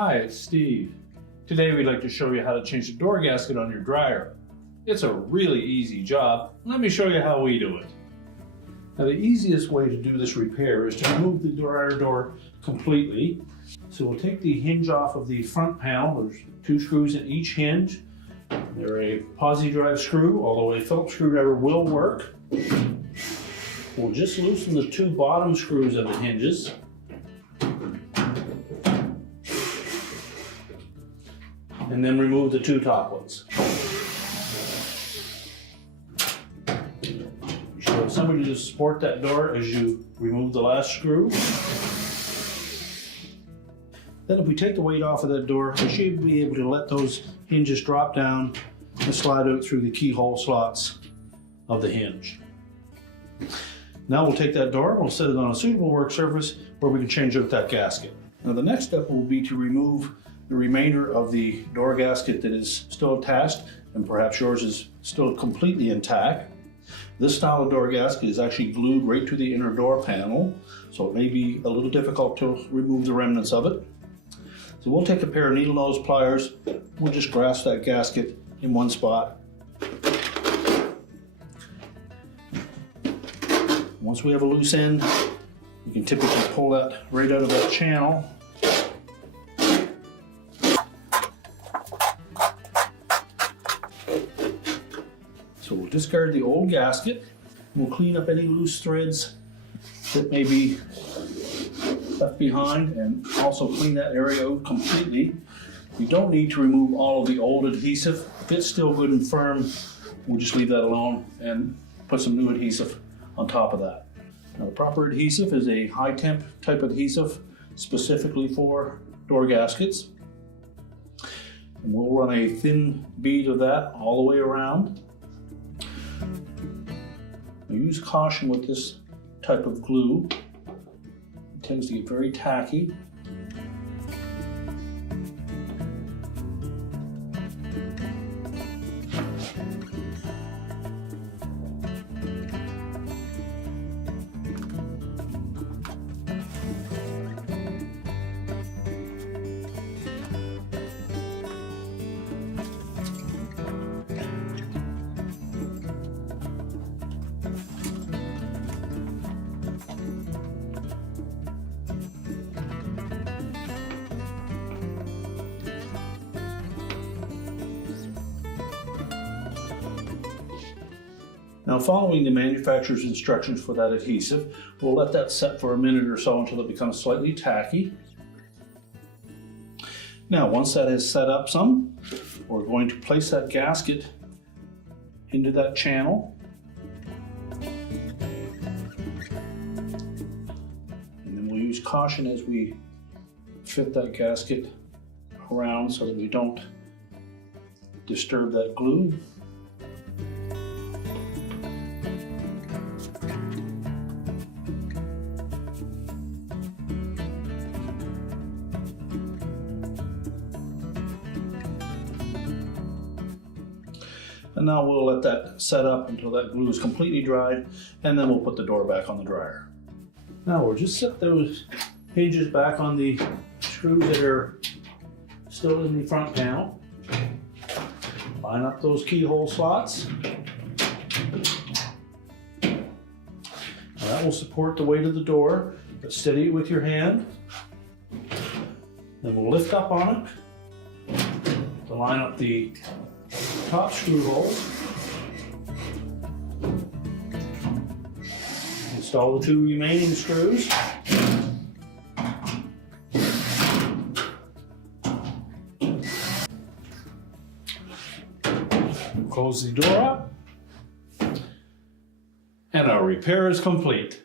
Hi, it's Steve. Today we'd like to show you how to change the door gasket on your dryer. It's a really easy job. Let me show you how we do it. Now the easiest way to do this repair is to remove the dryer door completely. So we'll take the hinge off of the front panel. There's 2 screws in each hinge. They're a posi drive screw, although a Phillips screwdriver will work. We'll just loosen the 2 bottom screws of the hinges. And then remove the 2 top ones. You should have somebody to support that door as you remove the last screw. Then if we take the weight off of that door, we should be able to let those hinges drop down and slide out through the keyhole slots of the hinge. Now we'll take that door, we'll set it on a suitable work surface where we can change out that gasket. Now the next step will be to remove the remainder of the door gasket that is still attached, and perhaps yours is still completely intact. This style of door gasket is actually glued right to the inner door panel, so it may be a little difficult to remove the remnants of it. So we'll take a pair of needle nose pliers, we'll just grasp that gasket in one spot. Once we have a loose end, we can typically pull that right out of that channel. So we'll discard the old gasket. We'll clean up any loose threads that may be left behind and also clean that area out completely. You don't need to remove all of the old adhesive. If it's still good and firm, we'll just leave that alone and put some new adhesive on top of that. Now the proper adhesive is a high temp type adhesive specifically for door gaskets. And we'll run a thin bead of that all the way around. Now use caution with this type of glue. It tends to get very tacky. Now following the manufacturer's instructions for that adhesive, we'll let that set for a minute or so until it becomes slightly tacky. Now once that is set up some, we're going to place that gasket into that channel. And then we'll use caution as we fit that gasket around so that we don't disturb that glue. And now we'll let that set up until that glue is completely dried, and then we'll put the door back on the dryer. Now we'll just set those hinges back on the screws that are still in the front panel. Line up those keyhole slots. Now that will support the weight of the door, but steady it with your hand. Then we'll lift up on it to line up the top screw holes. Install the 2 remaining screws. Close the door up. And our repair is complete.